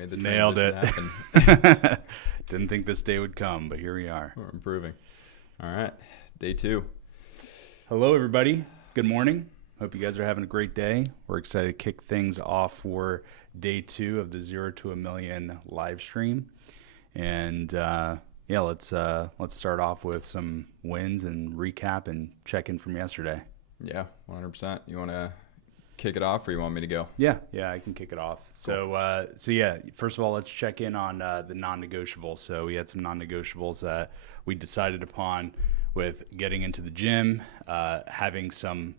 made the Nailed it. happen. Didn't think this day would come, but here we are. We're improving. All right, day 2. Hello, everybody. Good morning. Hope you guys are having a great day. We're excited to kick things off for day 2 of the 0 to a Million live stream. And let's start off with some wins and recap and check in from yesterday. Yeah, 100%. You want to kick it off, or you want me to go? Yeah, I can kick it off. Cool. So first of all, let's check in on the non-negotiables. So we had some non-negotiables that we decided upon with getting into the gym, having some,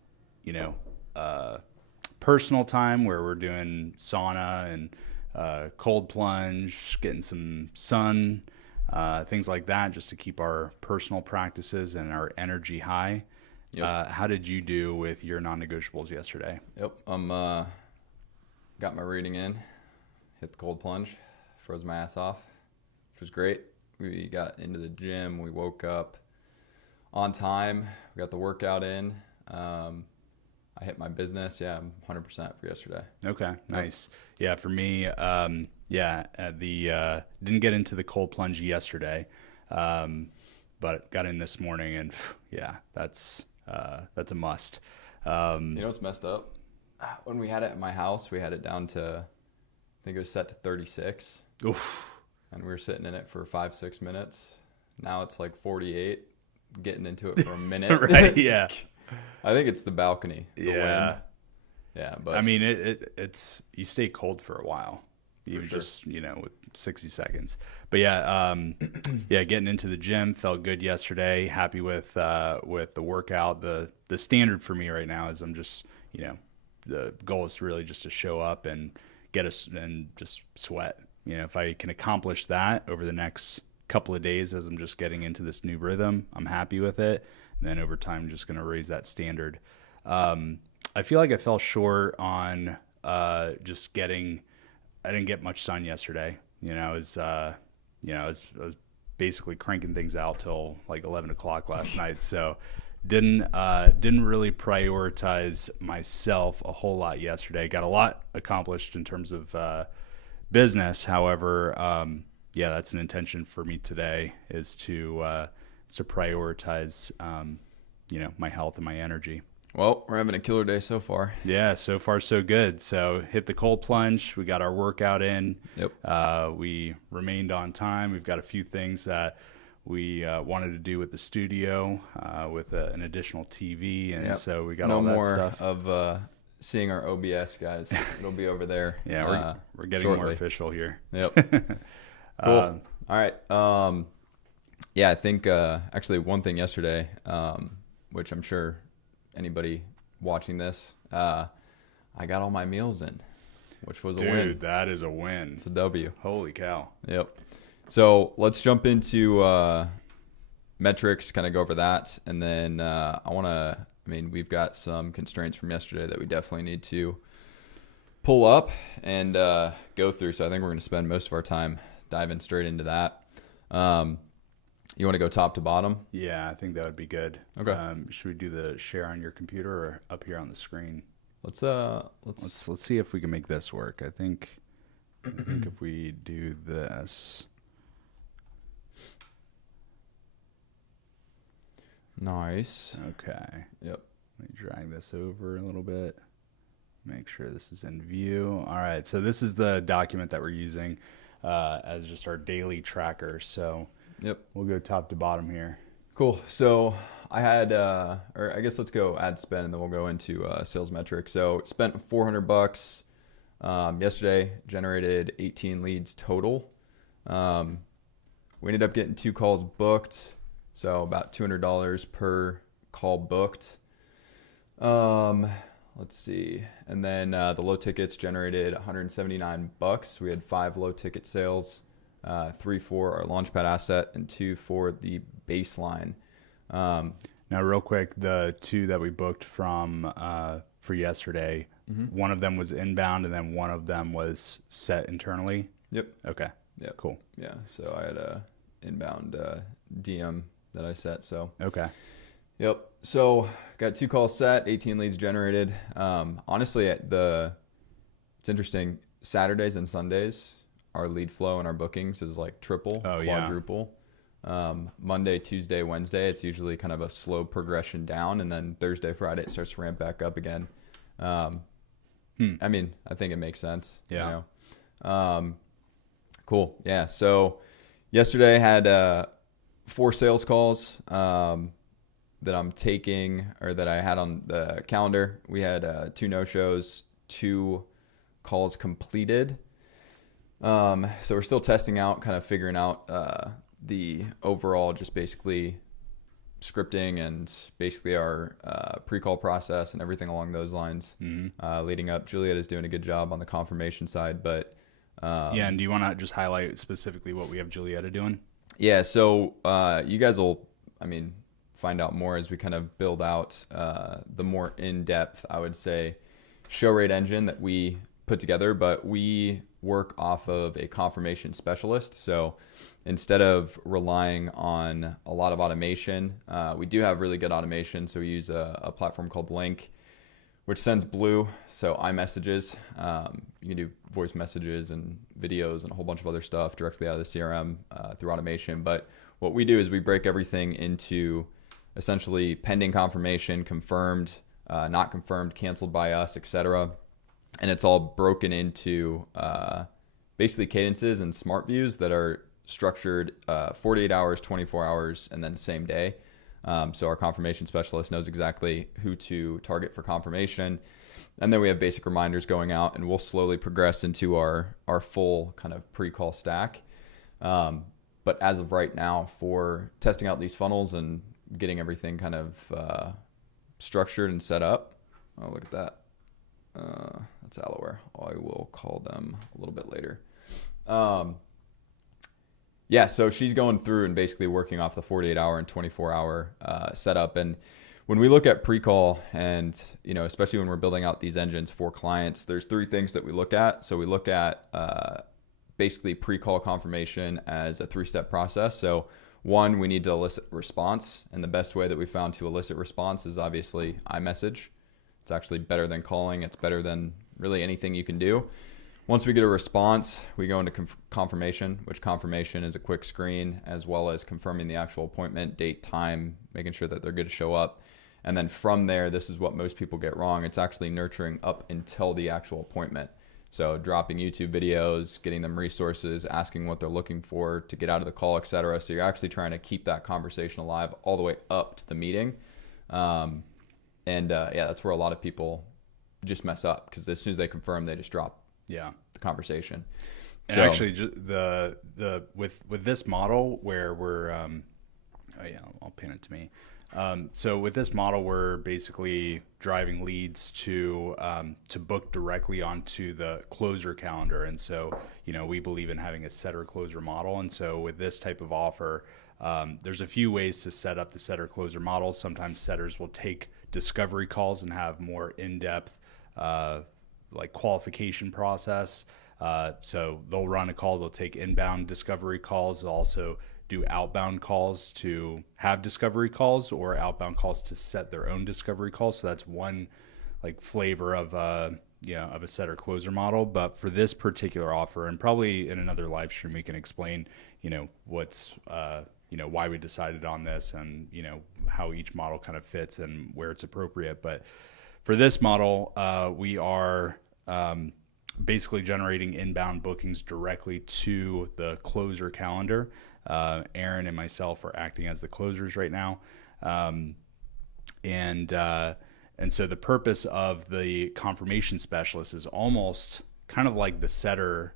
personal time where we're doing sauna and cold plunge, getting some sun, things like that, just to keep our personal practices and our energy high. Yep. How did you do with your non-negotiables yesterday? Yep, got my reading in, hit the cold plunge, froze my ass off, which was great. We got into the gym, we woke up on time, we got the workout in. I hit my business. Yeah, I'm 100% for yesterday. Okay, nice. Yeah, for me, didn't get into the cold plunge yesterday, but got in this morning, and that's a must. You know what's messed up? When we had it at my house, we had it down to, I think it was set to 36. Oof. And we were sitting in it for 5-6 minutes. Now it's like 48, getting into it for a minute. Right, yeah. I think it's the balcony. The wind. Yeah, but I mean, it's you stay cold for a while, even sure. just with 60 seconds. But getting into the gym felt good yesterday. Happy with the workout. The standard for me right now is I'm just the goal is really just to show up and get us and just sweat. If I can accomplish that over the next couple of days as I'm just getting into this new rhythm, I'm happy with it. And then over time, I'm just going to raise that standard. I feel like I fell short on I didn't get much sun yesterday. I was basically cranking things out till like 11 o'clock last night. So didn't really prioritize myself a whole lot yesterday. Got a lot accomplished in terms of business. However, that's an intention for me today is to prioritize, my health and my energy. Well, we're having a killer day so far. Yeah, so far so good. So hit the cold plunge. We got our workout in. Yep. We remained on time. We've got a few things that we wanted to do with the studio, with an additional TV, and so we got all that stuff. No more of seeing our OBS guys. It'll be over there. Yeah, we're getting shortly. more official here. Yep. Cool. All right. I think actually one thing yesterday, which I'm sure anybody watching this, I got all my meals in, which was a win. Dude, that is a win. It's a W. Holy cow. Yep. So let's jump into metrics, kind of go over that. And then we've got some constraints from yesterday that we definitely need to pull up and go through. So I think we're going to spend most of our time diving straight into that. You want to go top to bottom? Yeah, I think that would be good. Okay. Should we do the share on your computer or up here on the screen? Let's see if we can make this work. I think if we do this. Nice. Okay. Yep. Let me drag this over a little bit. Make sure this is in view. All right. So this is the document that we're using as just our daily tracker. So yep, we'll go top to bottom here. Cool. So I had, or I guess let's go ad spend, and then we'll go into sales metrics. So spent $400 yesterday, generated 18 leads total. We ended up getting 2 calls booked, so about $200 per call booked. Let's see. And then the low tickets generated $179. We had 5 low ticket sales, 3 for our Launchpad asset and 2 for the baseline. Now, real quick, the 2 that we booked from for yesterday, one of them was inbound and then one of them was set internally. Yep. Okay. Yep. Cool. Yeah. So I had a inbound DM that I set. So okay. Yep. So got 2 calls set, 18 leads generated. Honestly, it's interesting. Saturdays and Sundays our lead flow and our bookings is like triple, quadruple. Monday, Tuesday, Wednesday, it's usually kind of a slow progression down, and then Thursday, Friday, it starts to ramp back up again. I mean, I think it makes sense. Yeah. You know? Cool. Yeah. So yesterday I had 4 sales calls that I'm taking, or that I had on the calendar. We had 2 no-shows, 2 calls completed. So we're still testing out, kind of figuring out the overall, just basically scripting and basically our pre-call process and everything along those lines. Leading up, Juliet is doing a good job on the confirmation side, but yeah. And do you want to just highlight specifically what we have Julietta doing? Yeah, so you guys will, I mean, find out more as we kind of build out the more in-depth, I would say, show rate engine that we put together, but we work off of a confirmation specialist. So instead of relying on a lot of automation, we do have really good automation. So we use a platform called Link, which sends blue, so iMessages. You can do voice messages and videos and a whole bunch of other stuff directly out of the CRM through automation. But what we do is we break everything into essentially pending confirmation, confirmed, not confirmed, canceled by us, etc. And it's all broken into basically cadences and smart views that are structured 48 hours, 24 hours, and then same day. So our confirmation specialist knows exactly who to target for confirmation. And then we have basic reminders going out, and we'll slowly progress into our full kind of pre-call stack. But as of right now, for testing out these funnels and getting everything kind of structured and set up, oh, look at that. That's Allaware. I will call them a little bit later. Yeah, so she's going through and basically working off the 48-hour and 24-hour setup. And when we look at pre-call, and especially when we're building out these engines for clients, there's 3 things that we look at. So we look at basically pre-call confirmation as a 3-step process. So 1, we need to elicit response, and the best way that we found to elicit response is obviously iMessage. It's actually better than calling. It's better than really anything you can do. Once we get a response, we go into confirmation, which confirmation is a quick screen, as well as confirming the actual appointment, date, time, making sure that they're good to show up. And then from there, this is what most people get wrong. It's actually nurturing up until the actual appointment. So dropping YouTube videos, getting them resources, asking what they're looking for to get out of the call, etc. So you're actually trying to keep that conversation alive all the way up to the meeting. Yeah, that's where a lot of people just mess up, because as soon as they confirm, they just drop the conversation. And so, actually, the with this model where we're I'll pin it to me. So with this model, we're basically driving leads to book directly onto the closer calendar, and so we believe in having a setter closer model. And so with this type of offer, there's a few ways to set up the setter closer model. Sometimes setters will take discovery calls and have more in-depth like qualification process. So they'll run a call, they'll take inbound discovery calls, they'll also do outbound calls to have discovery calls, or outbound calls to set their own discovery calls. So that's one like flavor of a setter closer model. But for this particular offer, and probably in another live stream, we can explain, what's, why we decided on this, and, how each model kind of fits and where it's appropriate. But for this model, we are basically generating inbound bookings directly to the closer calendar. Aaron and myself are acting as the closers right now. And so the purpose of the confirmation specialist is almost kind of like the setter,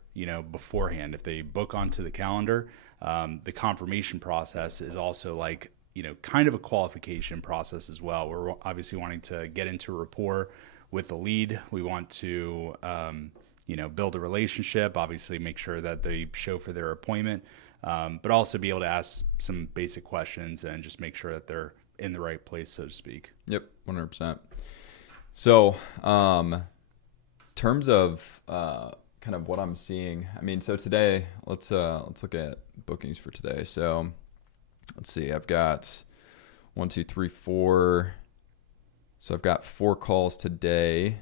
beforehand. If they book onto the calendar, the confirmation process is also like, kind of a qualification process as well. We're obviously wanting to get into rapport with the lead. We want to, build a relationship, obviously make sure that they show for their appointment, but also be able to ask some basic questions and just make sure that they're in the right place, so to speak. Yep, 100%. So, terms of kind of what I'm seeing, so today, let's look at bookings for today. So let's see, I've got 1, 2, 3, 4. So I've got 4 calls today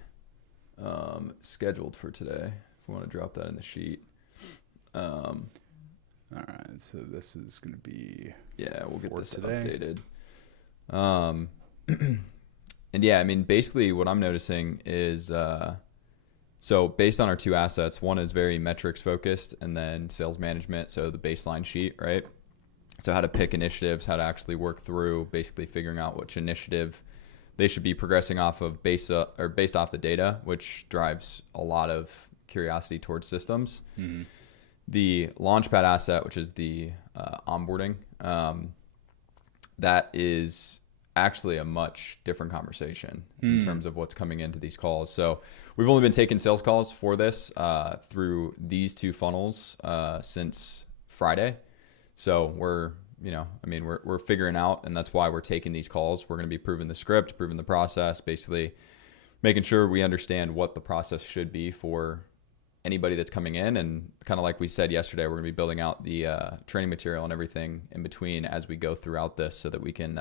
scheduled for today, if we want to drop that in the sheet. All right, so this is going to be We'll get this today. updated. And yeah, I mean, basically what I'm noticing is, so based on our two assets, one is very metrics focused and then sales management. So the baseline sheet, right? So how to pick initiatives, how to actually work through basically figuring out which initiative they should be progressing off of based off the data, which drives a lot of curiosity towards systems. Mm-hmm. The Launchpad asset, which is the onboarding, that is actually a much different conversation in terms of what's coming into these calls. So we've only been taking sales calls for this through these two funnels since Friday. So we're figuring out, and that's why we're taking these calls. We're going to be proving the script, proving the process, basically making sure we understand what the process should be for anybody that's coming in. And kind of like we said yesterday, we're going to be building out the training material and everything in between as we go throughout this so that we can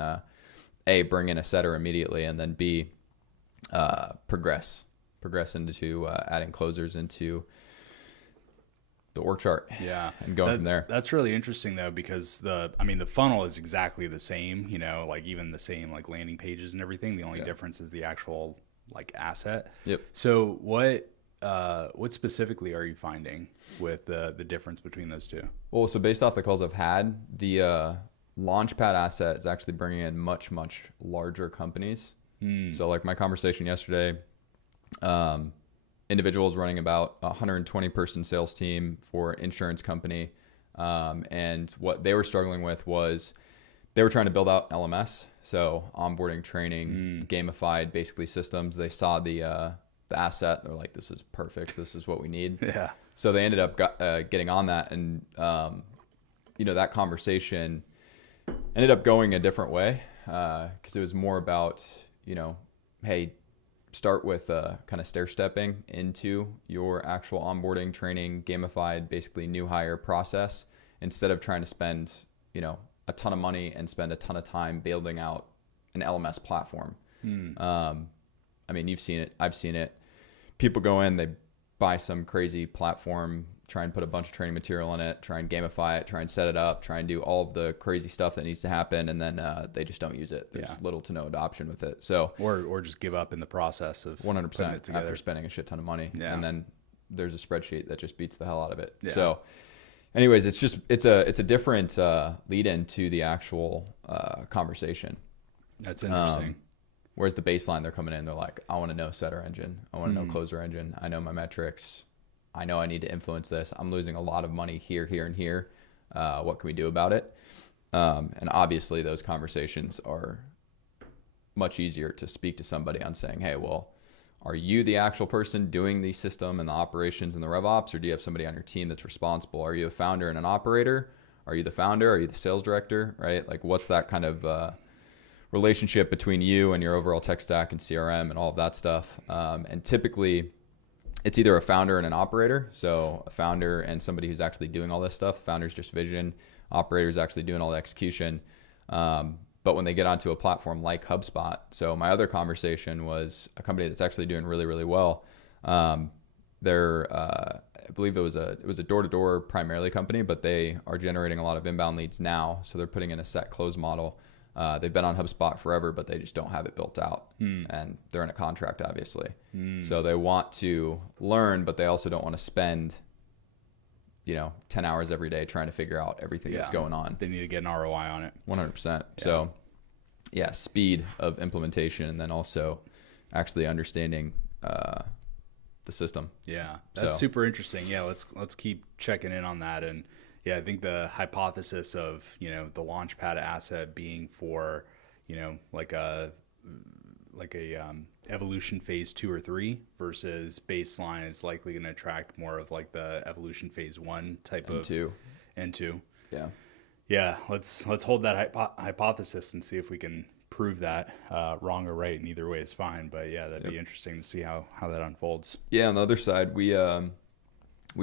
A, bring in a setter immediately, and then B, progress into adding closers into the org chart. Yeah. And going from there. That's really interesting though, because the funnel is exactly the same, like even the same like landing pages and everything. The only difference is the actual like asset. Yep. So what specifically are you finding with the difference between those two? Well, so based off the calls I've had, the Launchpad asset is actually bringing in much, much larger companies. So like my conversation yesterday, individuals running about 120 person sales team for insurance company. And what they were struggling with was they were trying to build out LMS. So onboarding, training, gamified basically systems. They saw the asset. They're like, this is perfect. This is what we need. Yeah. So they ended up getting on that. And, that conversation ended up going a different way because it was more about, hey, start with kind of stair stepping into your actual onboarding, training, gamified, basically new hire process instead of trying to spend, a ton of money and spend a ton of time building out an LMS platform. I mean, you've seen it. I've seen it. People go in, they buy some crazy platform, try and put a bunch of training material in it, try and gamify it, try and set it up, try and do all of the crazy stuff that needs to happen, and then they just don't use it. There's little to no adoption with it. So or just give up in the process of 100% after spending a shit ton of money. Yeah. And then there's a spreadsheet that just beats the hell out of it. Yeah. So anyways, it's a different lead in to the actual conversation. That's interesting. Whereas the baseline, they're coming in, they're like, I want to know setter engine. I want to know closer engine. I know my metrics. I know I need to influence this. I'm losing a lot of money here, here, and here. What can we do about it? And obviously those conversations are much easier to speak to somebody on saying, hey, well, are you the actual person doing the system and the operations and the rev ops, or do you have somebody on your team that's responsible? Are you a founder and an operator? Are you the founder? Are you the sales director? Right? Like, what's that kind of relationship between you and your overall tech stack and CRM and all of that stuff? And typically it's either a founder and an operator. So a founder and somebody who's actually doing all this stuff. Founder's just vision. Operator's actually doing all the execution. But when they get onto a platform like HubSpot, so my other conversation was a company that's actually doing really, really well. They're, I believe it was a door-to-door primarily company, but they are generating a lot of inbound leads now. So they're putting in a set close model. They've been on HubSpot forever, but they just don't have it built out. And they're in a contract, obviously. So they want to learn, but they also don't want to spend, 10 hours every day trying to figure out everything that's going on. They need to get an ROI on it. 100%. Yeah. So speed of implementation, and then also actually understanding the system. Yeah, that's super interesting. Yeah, let's keep checking in on that. And yeah, I think the hypothesis of, the Launchpad asset being for, like a evolution phase 2 or 3 versus baseline is likely going to attract more of like the evolution phase 1 type of N2. Yeah. Yeah. Let's hold that hypothesis and see if we can prove that wrong or right. And either way is fine. But yeah, that'd be interesting to see how that unfolds. Yeah. On the other side, we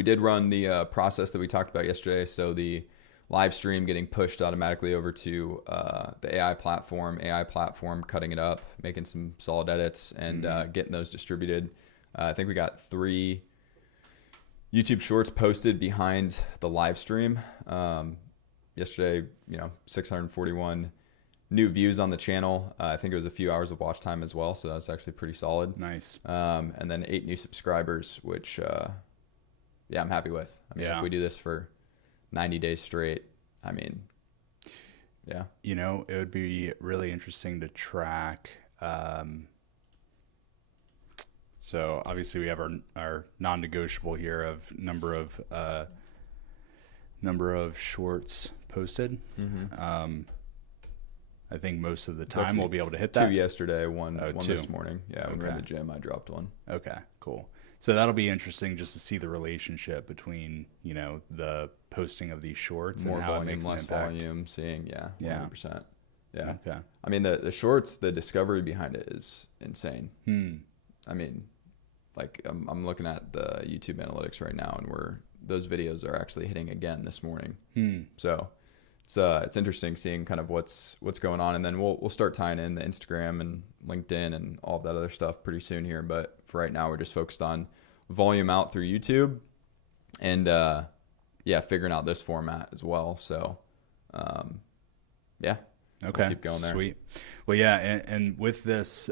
did run the process that we talked about yesterday. So the Livestream getting pushed automatically over to the AI platform, cutting it up, making some solid edits, and getting those distributed. I think we got 3 YouTube Shorts posted behind the live stream. Yesterday, 641 new views on the channel. I think it was a few hours of watch time as well, so that's actually pretty solid. Nice. And then 8 new subscribers, which, I'm happy with. I mean, if we do this for 90 days straight, I mean, yeah. It would be really interesting to track. So obviously we have our non-negotiable here of number of shorts posted. Mm-hmm. I think most of the time we'll be able to hit that. 2 yesterday, one two. this morning. Yeah, when we were in the gym, I dropped one. Okay, cool. So that'll be interesting just to see the relationship between, the posting of these shorts More and how volume, it makes an less impact. volume, seeing, 100%. Yeah. Okay. I mean, the shorts, the discovery behind it is insane. I mean, like I'm looking at the YouTube analytics right now, and those videos are actually hitting again this morning. So it's interesting seeing kind of what's going on, and then we'll start tying in the Instagram and LinkedIn and all of that other stuff pretty soon here. But for right now, we're just focused on volume out through YouTube, and figuring out this format as well. So Okay. we'll keep going there. Sweet. Well, yeah, and with this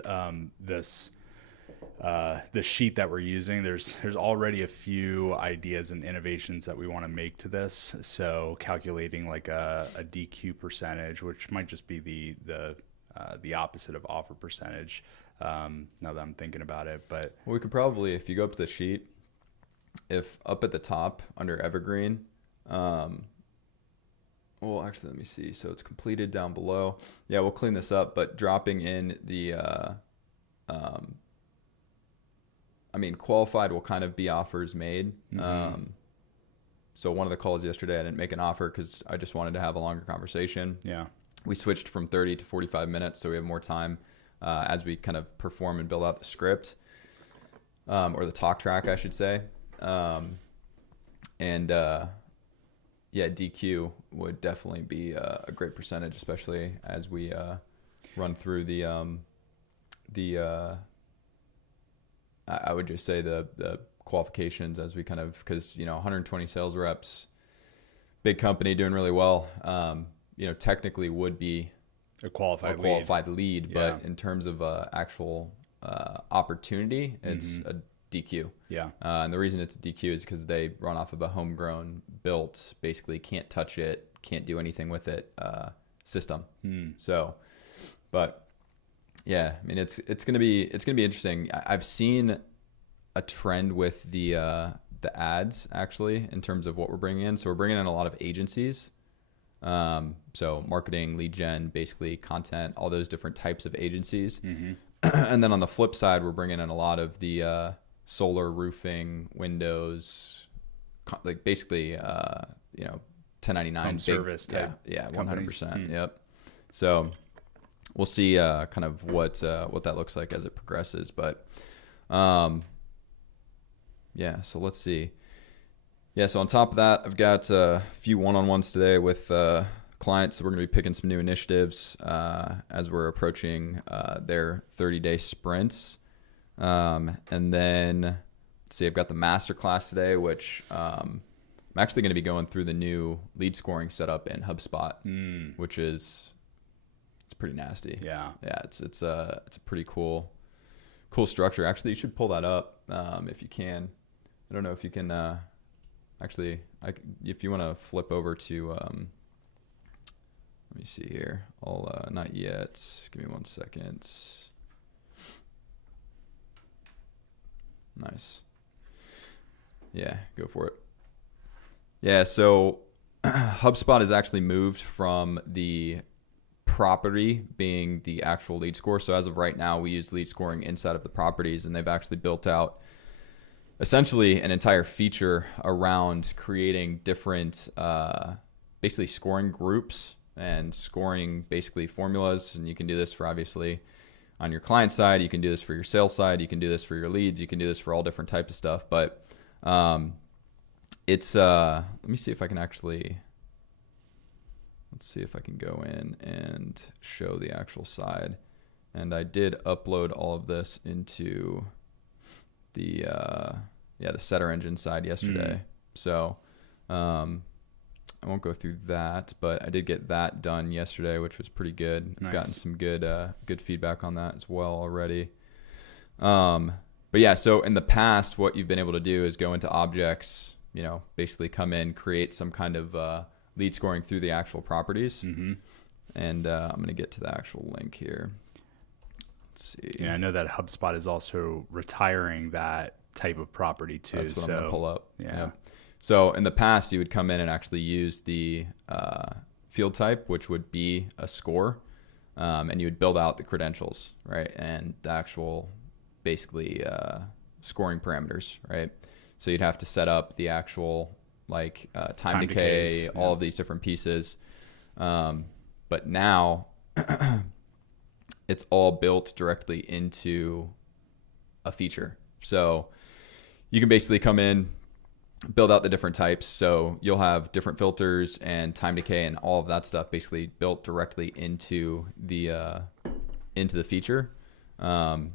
the sheet that we're using, there's already a few ideas and innovations that we want to make to this. So calculating like a DQ percentage, which might just be the opposite of offer percentage. Now that I'm thinking about it, but we could probably, if you go up to the sheet, if up at the top under Evergreen, well, actually, let me see. So it's completed down below. Yeah, we'll clean this up, but dropping in the, qualified will kind of be offers made. So one of the calls yesterday, I didn't make an offer because I just wanted to have a longer conversation. Yeah. We switched from 30 to 45 minutes, so we have more time as we kind of perform and build out the script, or the talk track, I should say. DQ would definitely be a great percentage, especially as we run through I would just say the qualifications as we kind of, because 120 sales reps, big company doing really well, technically would be a qualified lead, Yeah. But in terms of actual opportunity, it's a DQ. Yeah. And the reason it's a DQ is because they run off of a homegrown, built, basically can't touch it, can't do anything with it system. So, but yeah, I mean, it's gonna be interesting. I've seen a trend with the ads actually in terms of what we're bringing in. So we're bringing in a lot of agencies. So marketing, lead gen, basically content, all those different types of agencies. And then on the flip side, we're bringing in a lot of the solar, roofing, windows, like basically 1099 home service type. Yeah, companies. 100%. Yep. So we'll see kind of what that looks like as it progresses, but so let's see. So on top of that, I've got a few one-on-ones today with clients. So we're going to be picking some new initiatives as we're approaching their 30-day sprints. And then let's see, I've got the masterclass today, which I'm actually going to be going through the new lead scoring setup in HubSpot, which is pretty nasty. Yeah. It's a pretty cool structure. Actually, you should pull that up if you can. I don't know if you can. Actually, if you want to flip over to, let me see here. I'll not yet. Give me 1 second. Nice. Yeah, go for it. Yeah, so HubSpot has actually moved from the property being the actual lead score. So as of right now, we use lead scoring inside of the properties, and they've actually built out essentially an entire feature around creating different basically scoring groups and scoring basically formulas. And you can do this for obviously on your client side, you can do this for your sales side, you can do this for your leads, you can do this for all different types of stuff. But it's let me see if I can actually, let's see if I can go in and show the actual side. And I did upload all of this into the the setter engine side yesterday. So I won't go through that, but I did get that done yesterday, which was pretty good. I've gotten some good feedback on that as well already. But yeah, so in the past, what you've been able to do is go into objects, basically come in, create some kind of lead scoring through the actual properties. And I'm going to get to the actual link here. Let's see. Yeah, I know that HubSpot is also retiring that type of property too. That's what I'm going to pull up. Yeah. So in the past, you would come in and actually use the field type, which would be a score, and you would build out the credentials, right? And the actual basically scoring parameters, right? So you'd have to set up the actual time decay, all of these different pieces. But now it's all built directly into a feature. So you can basically come in, build out the different types. So you'll have different filters and time decay and all of that stuff basically built directly into the feature. And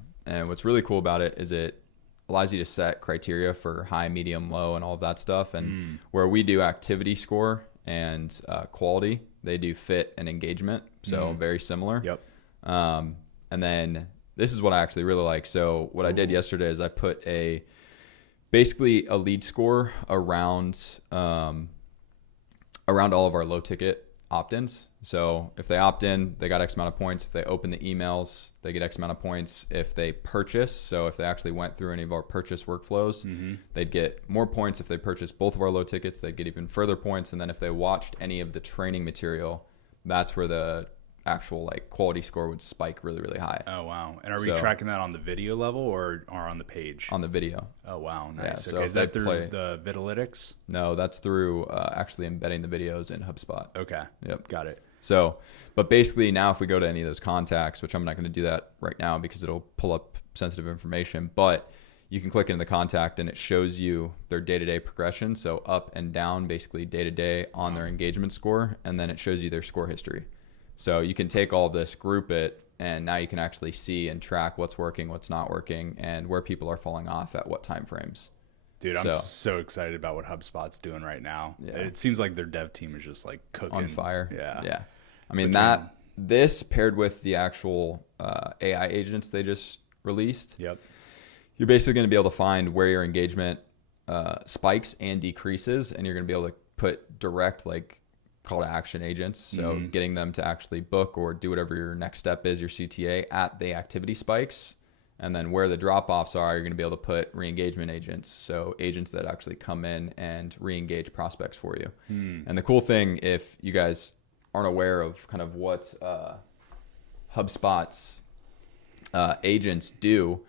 what's really cool about it is it allows you to set criteria for high, medium, low, and all of that stuff. And where we do activity score and quality, they do fit and engagement. So very similar. Yep. And then this is what I actually really like. So what I did yesterday is I put basically a lead score around all of our low ticket opt-ins. So if they opt in, they got X amount of points. If they open the emails, they get X amount of points. If they purchase, so if they actually went through any of our purchase workflows, they'd get more points. If they purchased both of our low tickets, they'd get even further points. And then if they watched any of the training material, that's where the actual quality score would spike really, really high. Oh, wow. And are we tracking that on the video level or on the page? On the video. Oh, wow. Nice. Yeah, so okay. Is that through the Vitalytics? No, that's through actually embedding the videos in HubSpot. Okay. Yep. Got it. So, but basically now if we go to any of those contacts, which I'm not going to do that right now because it'll pull up sensitive information, but you can click into the contact and it shows you their day-to-day progression. So up and down, basically day-to-day on their engagement score. And then it shows you their score history. So you can take all this, group it, and now you can actually see and track what's working, what's not working, and where people are falling off at what time frames. Dude, I'm so excited about what HubSpot's doing right now. Yeah. It seems like their dev team is just cooking. On fire. Yeah. I mean, this paired with the actual AI agents they just released, yep, you're basically going to be able to find where your engagement spikes and decreases, and you're going to be able to put direct call to action agents. So getting them to actually book or do whatever your next step is, your CTA, at the activity spikes. And then where the drop-offs are, you're going to be able to put re-engagement agents. So agents that actually come in and re-engage prospects for you. And the cool thing, if you guys aren't aware of kind of what HubSpot's agents do,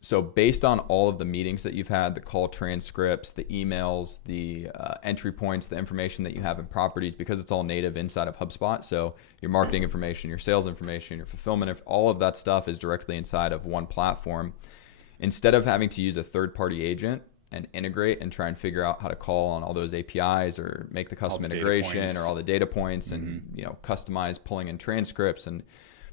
so based on all of the meetings that you've had, the call transcripts, the emails, the entry points, the information that you have in properties, because it's all native inside of HubSpot. So your marketing information, your sales information, your fulfillment, all of that stuff is directly inside of one platform. Instead of having to use a third-party agent and integrate and try and figure out how to call on all those APIs or make the custom integration or all the data points and customize pulling in transcripts and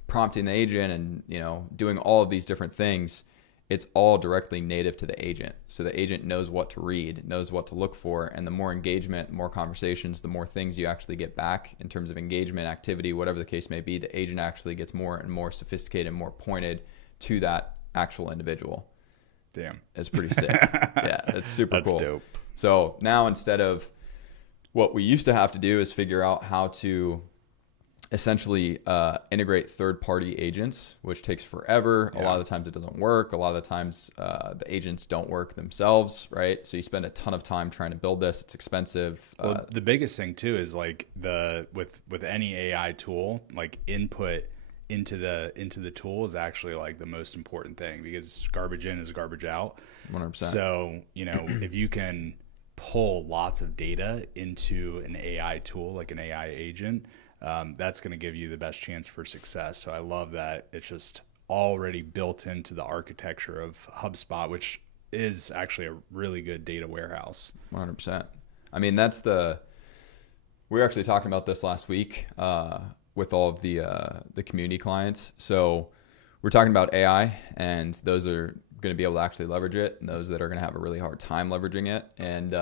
prompting the agent and doing all of these different things, it's all directly native to the agent. So the agent knows what to read, knows what to look for, and the more engagement, the more conversations, the more things you actually get back in terms of engagement, activity, whatever the case may be, the agent actually gets more and more sophisticated and more pointed to that actual individual. Damn. It's pretty sick. Yeah, it's super cool. That's dope. So now instead of what we used to have to do is figure out how to essentially integrate third-party agents, which takes forever. A lot of the times it doesn't work. A lot of the times the agents don't work themselves, right? So you spend a ton of time trying to build this. It's expensive. Well, the biggest thing too is with any AI tool, input into the tool is actually the most important thing, because garbage in is garbage out. 100%. So if you can pull lots of data into an AI tool, like an AI agent, that's going to give you the best chance for success. So I love that it's just already built into the architecture of HubSpot, which is actually a really good data warehouse. 100%. I mean, we were actually talking about this last week with all of the community clients. So we're talking about AI, and those are going to be able to actually leverage it and those that are going to have a really hard time leveraging it. And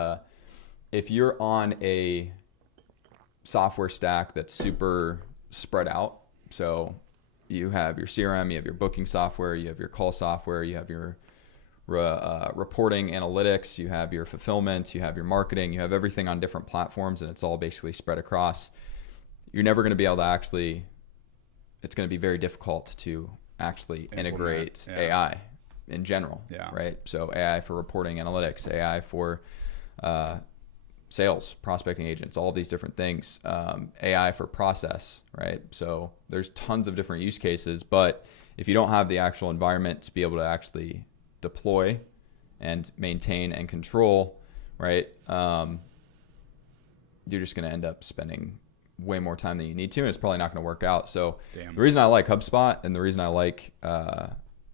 if you're on a software stack that's super spread out, so you have your CRM, you have your booking software, you have your call software, you have your reporting analytics, you have your fulfillment, you have your marketing, you have everything on different platforms, and it's all basically spread across. You're never going to be able to actually, it's going to be very difficult to actually integrate AI in general, right? So AI for reporting analytics, AI for sales, prospecting agents, all of these different things, AI for process, right? So there's tons of different use cases, but if you don't have the actual environment to be able to actually deploy and maintain and control, right, you're just going to end up spending way more time than you need to, and it's probably not going to work out. So the reason I like HubSpot and the reason I like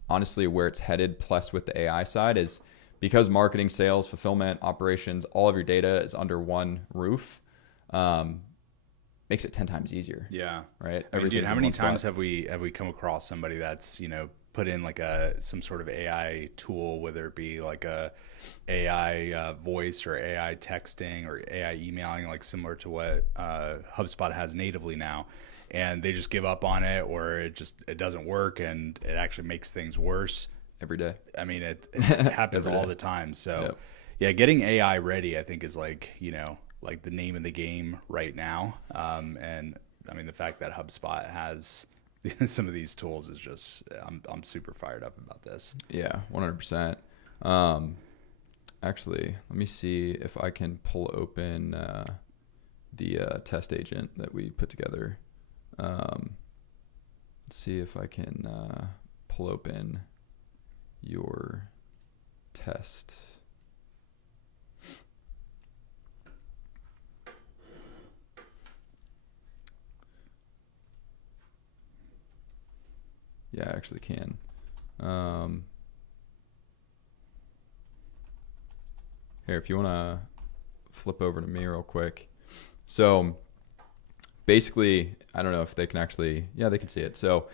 honestly where it's headed plus with the AI side is because marketing, sales, fulfillment, operations, all of your data is under one roof, makes it 10 times easier. Yeah. Right. I mean, dude, how many times have we come across somebody that's, put in like some sort of AI tool, whether it be like a AI voice or AI texting or AI emailing, like similar to what HubSpot has natively now, and they just give up on it, or it doesn't work and it actually makes things worse every day. I mean, it happens all the time. So yeah, getting AI ready, I think, is like like the name of the game right now. And I mean, the fact that HubSpot has some of these tools is just, I'm super fired up about this. Yeah, 100%. Actually, let me see if I can pull open the test agent that we put together. Let's see if I can pull open your test. Yeah, I actually can. Here, if you want to flip over to me real quick. So basically, I don't know if they can actually, yeah, they can see it. So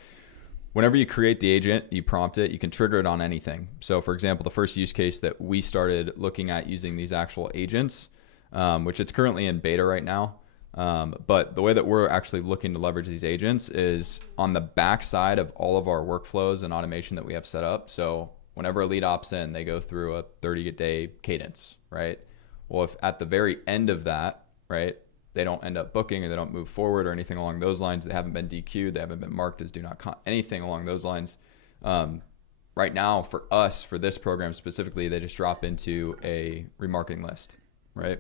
whenever you create the agent, you prompt it, you can trigger it on anything. So for example, the first use case that we started looking at using these actual agents, which it's currently in beta right now. But the way that we're actually looking to leverage these agents is on the back side of all of our workflows and automation that we have set up. So whenever a lead opts in, they go through a 30-day cadence, right? Well, if at the very end of that, right, they don't end up booking or they don't move forward or anything along those lines, they haven't been DQ'd, they haven't been marked as do not anything along those lines. Right now for us, for this program specifically, they just drop into a remarketing list, right?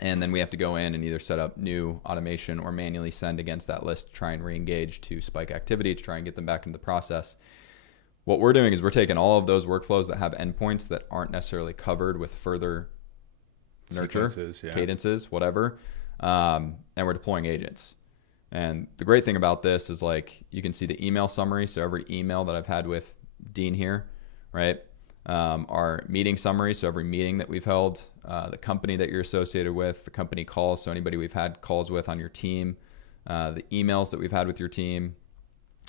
And then we have to go in and either set up new automation or manually send against that list to try and re-engage to spike activity to try and get them back into the process. What we're doing is we're taking all of those workflows that have endpoints that aren't necessarily covered with further nurture, cadences, whatever, and we're deploying agents. And the great thing about this is like you can see the email summary. So every email that I've had with Dean here, right? Our meeting summary, so every meeting that we've held, the company that you're associated with, the company calls, so anybody we've had calls with on your team, the emails that we've had with your team,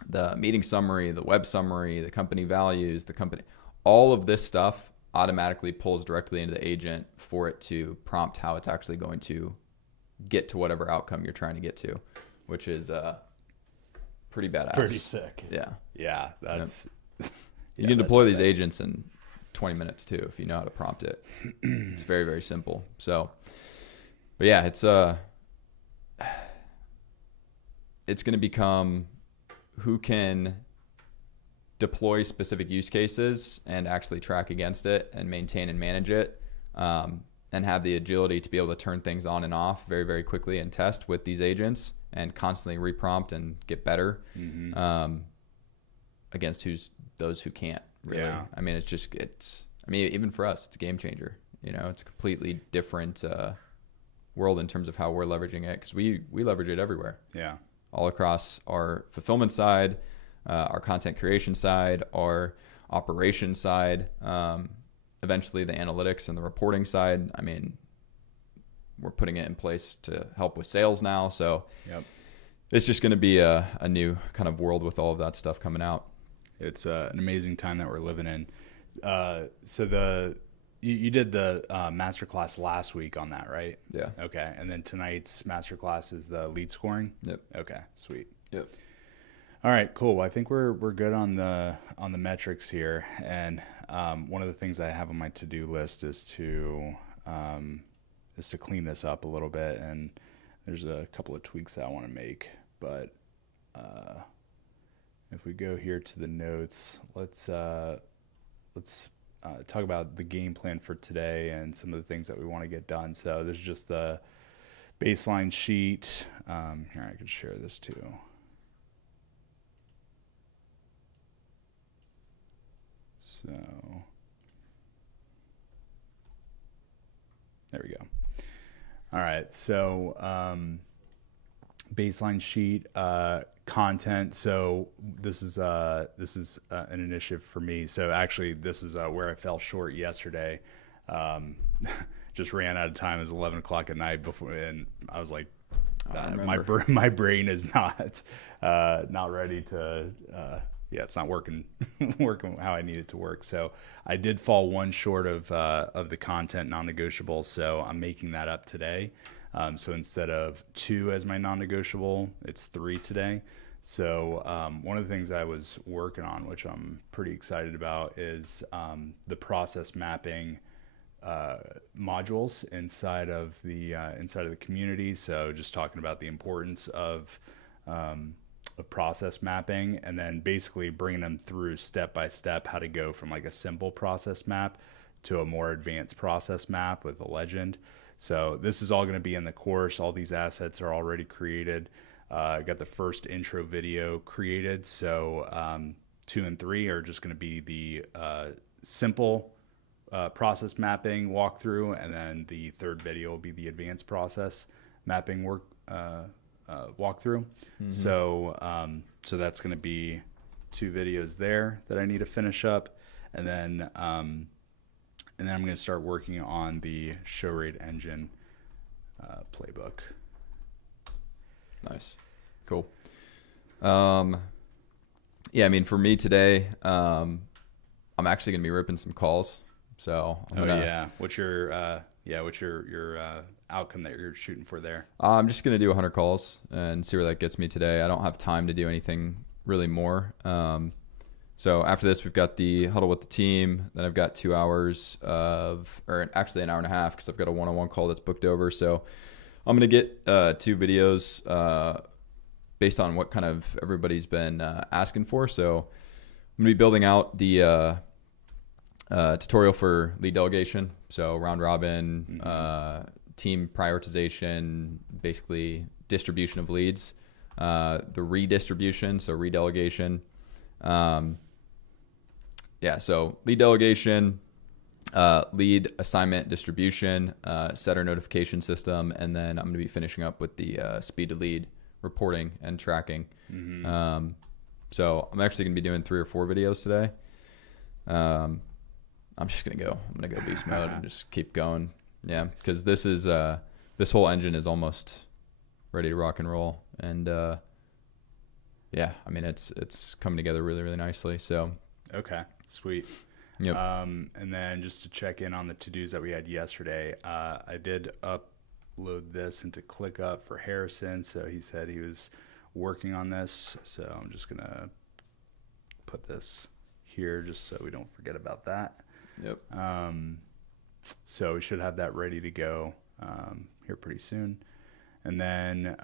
the meeting summary, the web summary, the company values, the company, all of this stuff automatically pulls directly into the agent for it to prompt how it's actually going to get to whatever outcome you're trying to get to, which is pretty badass. Pretty sick. Yeah. Yeah, that's... You can deploy these agents in 20 minutes too if you know how to prompt it. It's very, very simple. So, but yeah, it's going to become who can deploy specific use cases and actually track against it and maintain and manage it, and have the agility to be able to turn things on and off very, very quickly and test with these agents and constantly reprompt and get better against those who can't really. Yeah. I mean, even for us, it's a game changer. It's a completely different world in terms of how we're leveraging it, because we leverage it everywhere. Yeah. All across our fulfillment side, our content creation side, our operations side, eventually the analytics and the reporting side. I mean, we're putting it in place to help with sales now. So it's just going to be a new kind of world with all of that stuff coming out. It's an amazing time that we're living in. So you did the masterclass last week on that, right? Yeah. Okay. And then tonight's masterclass is the lead scoring. Yep. Okay. Sweet. Yep. All right. Cool. Well, I think we're good on the metrics here. And one of the things I have on my to-do list is to clean this up a little bit. And there's a couple of tweaks that I want to make. But if we go here to the notes, let's talk about the game plan for today and some of the things that we want to get done. So this is just the baseline sheet. Here, I could share this too. So there we go. All right. So baseline sheet, content. So this is an initiative for me. So actually, this is where I fell short yesterday. Just ran out of time. It was 11 o'clock at night before, and I was like, my brain is not ready to. It's not working how I need it to work. So I did fall one short of the content non-negotiable. So I'm making that up today. So instead of 2 as my non-negotiable, it's 3 today. So one of the things I was working on, which I'm pretty excited about, is the process mapping modules inside of the community. So just talking about the importance of process mapping, and then basically bringing them through step by step how to go from like a simple process map to a more advanced process map with a legend. So this is all going to be in the course. All these assets are already created. I got the first intro video created. So 2 and 3 are just going to be the simple process mapping walkthrough, and then the third video will be the advanced process mapping walkthrough. Mm-hmm. So that's going to be 2 videos there that I need to finish up, and then I'm going to start working on the show rate engine playbook. Nice. Cool. Yeah, I mean, for me today, I'm actually going to be ripping some calls. So what's your outcome that you're shooting for there? I'm just going to do 100 calls and see where that gets me today. I don't have time to do anything really more. So after this, we've got the huddle with the team. Then I've got 2 hours or actually an hour and a half, because I've got a one-on-one call that's booked over. So I'm going to get 2 videos based on what kind of everybody's been asking for. So I'm going to be building out the tutorial for lead delegation. So round robin, team prioritization, basically distribution of leads, the redistribution, so redelegation. So lead delegation, lead assignment distribution, setter notification system, and then I'm going to be finishing up with the speed to lead reporting and tracking. Mm-hmm. So I'm actually going to be doing 3 or 4 videos today. I'm just going to go beast mode and just keep going. Yeah, because this whole engine is almost ready to rock and roll, and I mean it's coming together really, really nicely. So okay, sweet. Yep. And then just to check in on the to-dos that we had yesterday, I did upload this into ClickUp for Harrison. So he said he was working on this. So I'm just gonna put this here just so we don't forget about that. Yep. So we should have that ready to go here pretty soon. And then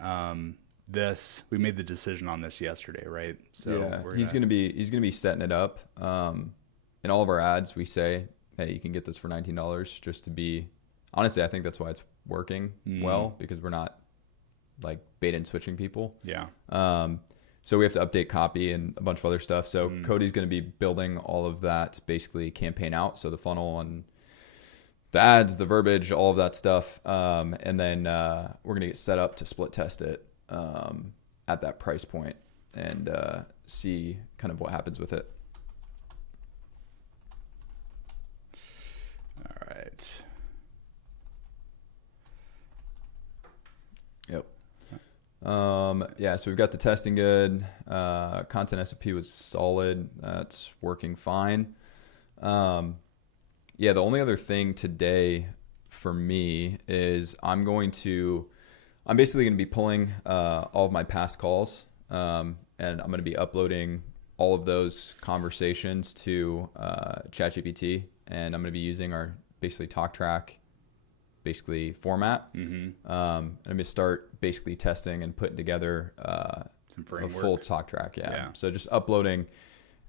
we made the decision on this yesterday, right? So yeah, he's gonna be setting it up. In all of our ads, we say, hey, you can get this for $19, just to be honestly, I think that's why it's working well, because we're not like bait and switching people. Yeah. So we have to update copy and a bunch of other stuff. So Cody's going to be building all of that basically campaign out. So the funnel and the ads, the verbiage, all of that stuff. And then we're going to get set up to split test it at that price point and see kind of what happens with it. All right. Yep. So we've got the testing good. Content SOP was solid. That's working fine. Yeah, the only other thing today for me is I'm basically going to be pulling all of my past calls, and I'm going to be uploading all of those conversations to ChatGPT, and I'm going to be using our basically talk track format. Mm-hmm. I'm going to start basically testing and putting together a full talk track. Yeah. So just uploading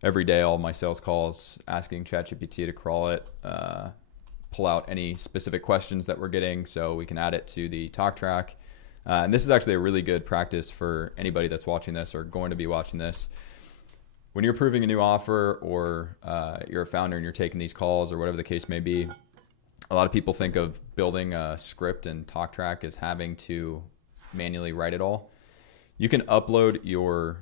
every day all my sales calls, asking ChatGPT to crawl it, pull out any specific questions that we're getting so we can add it to the talk track. And this is actually a really good practice for anybody that's watching this or going to be watching this. When you're approving a new offer, or you're a founder and you're taking these calls or whatever the case may be, a lot of people think of building a script and talk track as having to manually write it all. You can upload your,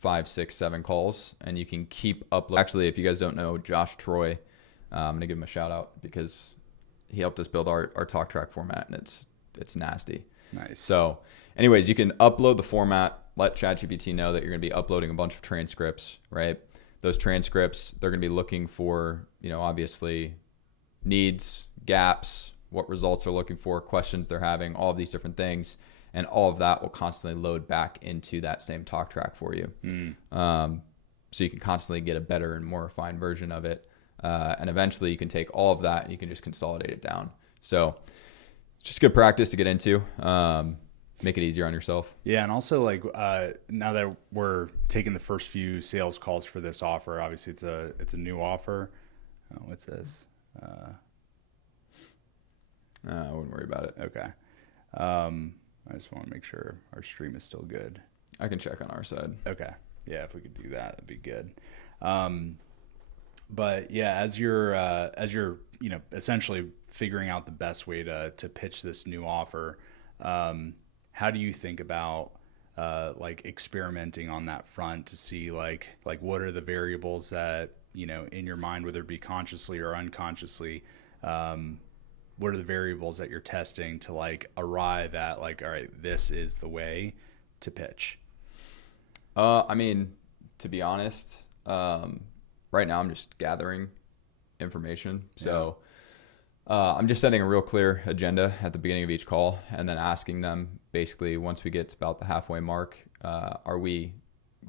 5, 6, 7 calls, and you can keep uploading. Actually, if you guys don't know Josh Troy, I'm going to give him a shout out because he helped us build our talk track format, and it's nasty. Nice. So anyways, you can upload the format, let ChatGPT know that you're going to be uploading a bunch of transcripts, right? Those transcripts, they're going to be looking for, obviously needs, gaps, what results they're looking for, questions they're having, all of these different things. And all of that will constantly load back into that same talk track for you. So you can constantly get a better and more refined version of it. And eventually you can take all of that and you can just consolidate it down. So just good practice to get into. Make it easier on yourself. Yeah. And also now that we're taking the first few sales calls for this offer, obviously it's a new offer. What's this? I wouldn't worry about it. Okay. I just want to make sure our stream is still good. I can check on our side. Okay. Yeah. If we could do that, that'd be good. But yeah, as you're essentially figuring out the best way to pitch this new offer, how do you think about experimenting on that front to see like what are the variables that in your mind, whether it be consciously or unconsciously, what are the variables that you're testing to arrive at all right, this is the way to pitch? To be honest, right now I'm just gathering information. So I'm just setting a real clear agenda at the beginning of each call, and then asking them basically once we get to about the halfway mark, are we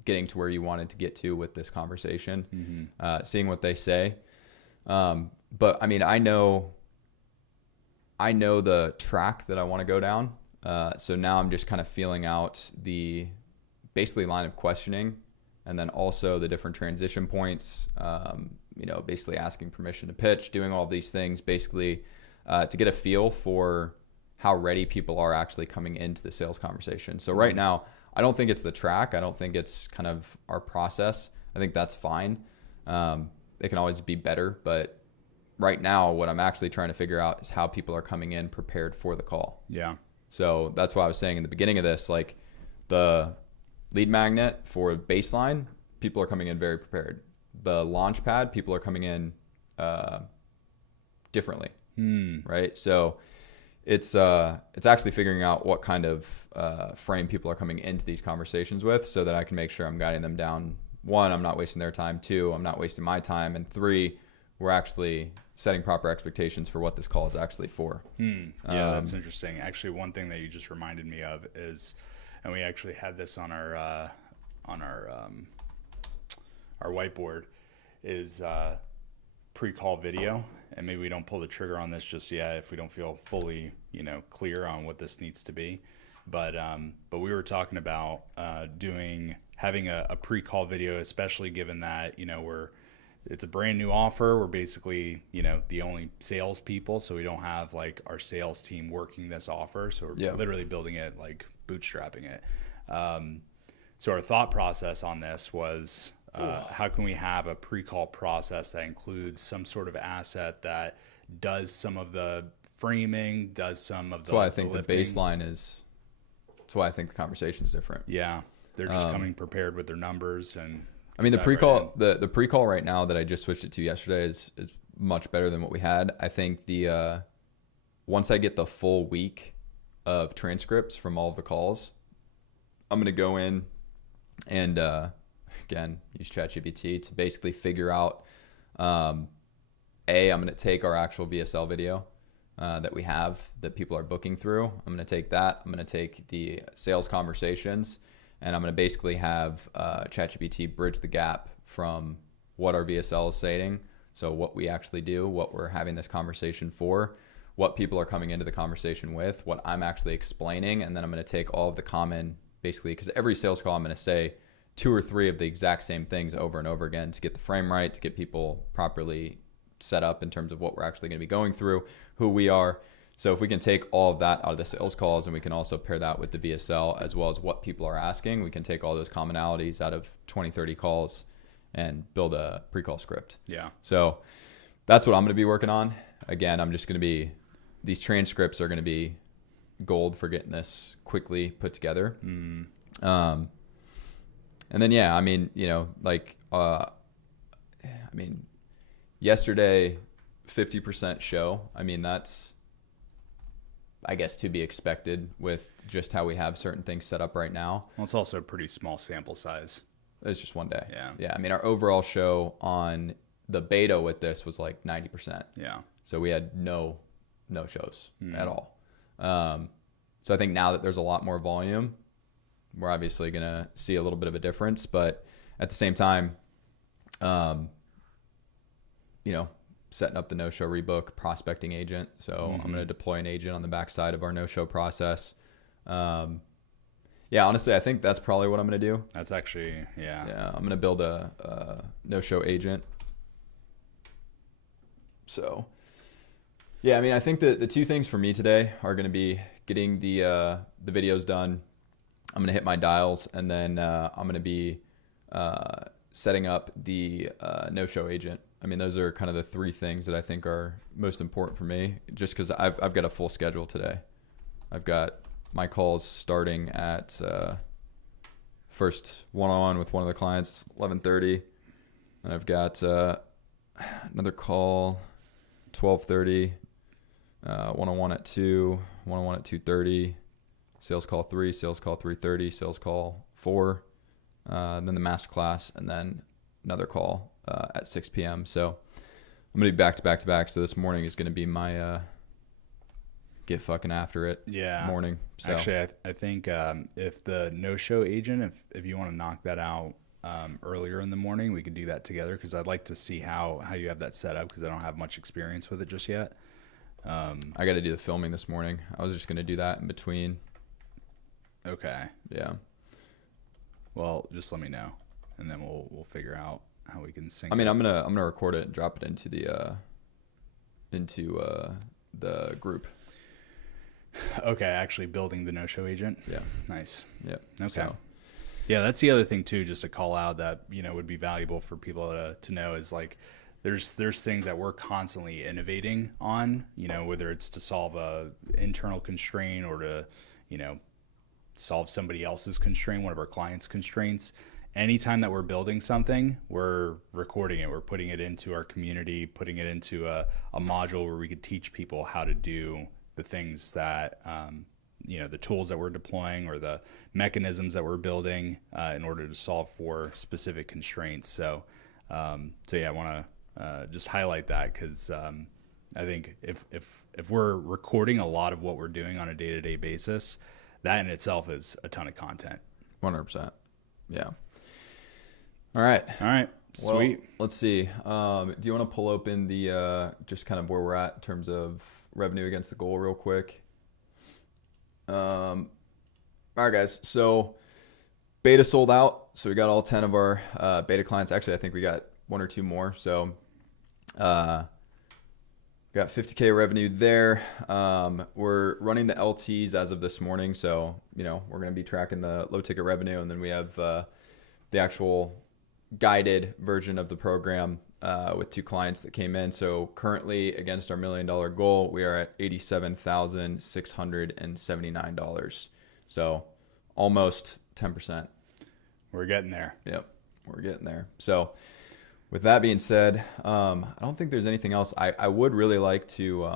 getting to where you wanted to get to with this conversation? Mm-hmm. Seeing what they say. But I know the track that I want to go down. So now I'm just kind of feeling out the basically line of questioning, and then also the different transition points, basically asking permission to pitch, doing all of these things basically to get a feel for how ready people are actually coming into the sales conversation. So right now, I don't think it's the track. I don't think it's kind of our process. I think that's fine. It can always be better, but right now, what I'm actually trying to figure out is how people are coming in prepared for the call. Yeah. So that's why I was saying in the beginning of this, the lead magnet for baseline, people are coming in very prepared. The launch pad, people are coming in differently, right? So it's actually figuring out what kind of frame people are coming into these conversations with, so that I can make sure I'm guiding them down. 1, I'm not wasting their time. 2, I'm not wasting my time. And 3, we're actually setting proper expectations for what this call is actually for. Yeah, that's interesting. Actually, one thing that you just reminded me of is, and we actually had this on our whiteboard, is pre-call video. And maybe we don't pull the trigger on this just yet if we don't feel fully, clear on what this needs to be. But we were talking about having a pre-call video, especially given that it's a brand new offer. We're basically, the only salespeople, so we don't have our sales team working this offer. So we're literally building it, bootstrapping it. So our thought process on this was, how can we have a pre-call process that includes some sort of asset that does some of the framing, does some of the. That's why I think the baseline is. That's why I think the conversation is different. Yeah, they're just coming prepared with their numbers and. The pre-call, the pre-call right now that I just switched it to yesterday is much better than what we had. I think once I get the full week of transcripts from all of the calls, I'm going to go in and again, use ChatGPT to basically figure out, I'm going to take our actual VSL video that we have that people are booking through. I'm going to take that. I'm going to take the sales conversations, and I'm going to basically have ChatGPT bridge the gap from what our VSL is saying, so what we actually do, what we're having this conversation for, what people are coming into the conversation with, what I'm actually explaining, and then I'm going to take all of the common, basically, because every sales call I'm going to say 2 or 3 of the exact same things over and over again to get the frame right, to get people properly set up in terms of what we're actually going to be going through, who we are. So if we can take all of that out of the sales calls, and we can also pair that with the VSL as well as what people are asking, we can take all those commonalities out of 20, 30 calls and build a pre-call script. Yeah. So that's what I'm going to be working on. Again, I'm just going to be, these transcripts are going to be gold for getting this quickly put together. And then, yeah, I mean, yesterday, 50% show. I mean, that's, I guess, to be expected with just how we have certain things set up right now. Well, it's also a pretty small sample size. It's just one day. Yeah. Yeah. I mean, our overall show on the beta with this was like 90%. Yeah. So we had no shows at all. So I think now that there's a lot more volume, we're obviously going to see a little bit of a difference. But at the same time, setting up the no-show rebook prospecting agent. So I'm going to deploy an agent on the backside of our no-show process. Yeah, honestly, I think that's probably what I'm going to do. That's actually, yeah. Yeah, I'm going to build a no-show agent. So, yeah, I mean, I think that the 2 things for me today are going to be getting the videos done. I'm going to hit my dials, and then I'm going to be setting up the no-show agent. I mean, those are kind of the 3 things that I think are most important for me, just because I've got a full schedule today. I've got my calls starting at first one-on-one with one of the clients, 11:30. And I've got another call, 12:30, one-on-one at 2, one-on-one at 2:30, sales call 3, sales call 3:30, sales call 4, then the master class, and then another call at 6 p.m. So I'm going to be back to back to back. So this morning is going to be my get fucking after it morning. So. Actually, I think if the no-show agent, if you want to knock that out earlier in the morning, we could do that together, because I'd like to see how you have that set up, because I don't have much experience with it just yet. I got to do the filming this morning. I was just going to do that in between. Okay. Yeah. Well, just let me know, and then we'll figure out how we can sync. I mean, I'm gonna record it and drop it into the group. Okay, actually building the no-show agent. Yeah. Nice. Yeah. Okay. So. Yeah, that's the other thing too, just to call out that, would be valuable for people to know, is like there's things that we're constantly innovating on, whether it's to solve a internal constraint or to, solve somebody else's constraint, one of our clients' constraints. Anytime that we're building something, we're recording it, we're putting it into our community, putting it into a module where we could teach people how to do the things that, the tools that we're deploying or the mechanisms that we're building in order to solve for specific constraints. So yeah, I want to just highlight that, because I think if we're recording a lot of what we're doing on a day-to-day basis, that in itself is a ton of content. 100%. Yeah. All right. Well, sweet. Let's see. Do you want to pull open the just kind of where we're at in terms of revenue against the goal real quick? All right, guys. So beta sold out. So we got all 10 of our beta clients. Actually, I think we got 1 or 2 more. So got 50K revenue there. We're running the LTs as of this morning. So, we're going to be tracking the low ticket revenue. And then we have the actual guided version of the program with 2 clients that came in. So currently, against our $1 million goal, we are at $87,679. So almost 10%. We're getting there. Yep, we're getting there. So with that being said, I don't think there's anything else. I would really like to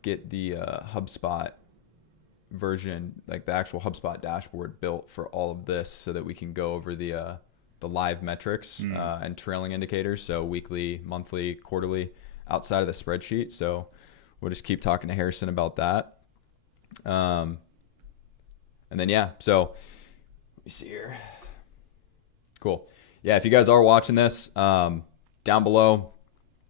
get the HubSpot version, like the actual HubSpot dashboard built for all of this so that we can go over the live metrics and trailing indicators. So weekly, monthly, quarterly outside of the spreadsheet. So we'll just keep talking to Harrison about that. And then, yeah, so let me see here. Cool. Yeah, if you guys are watching this, down below,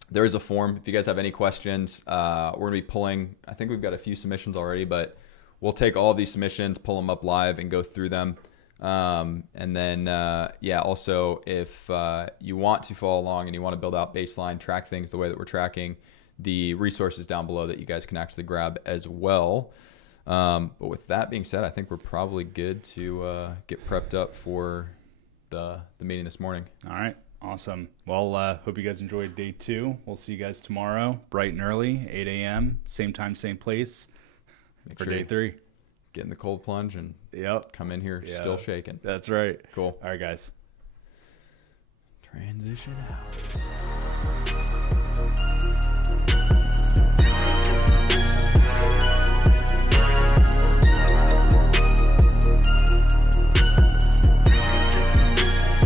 there is a form. If you guys have any questions, we're going to be pulling, I think we've got a few submissions already, but we'll take all of these submissions, pull them up live, and go through them. And then, yeah, also, if you want to follow along and you want to build out baseline, track things the way that we're tracking, the resources down below that you guys can actually grab as well. But with that being said, I think we're probably good to get prepped up for the meeting this morning. All right. Awesome. Well, hope you guys enjoyed day 2. We'll see you guys tomorrow, bright and early, 8 a.m., same time, same place for day 3. Get in the cold plunge and come in here still shaking. That's right. Cool. All right, guys. Transition out.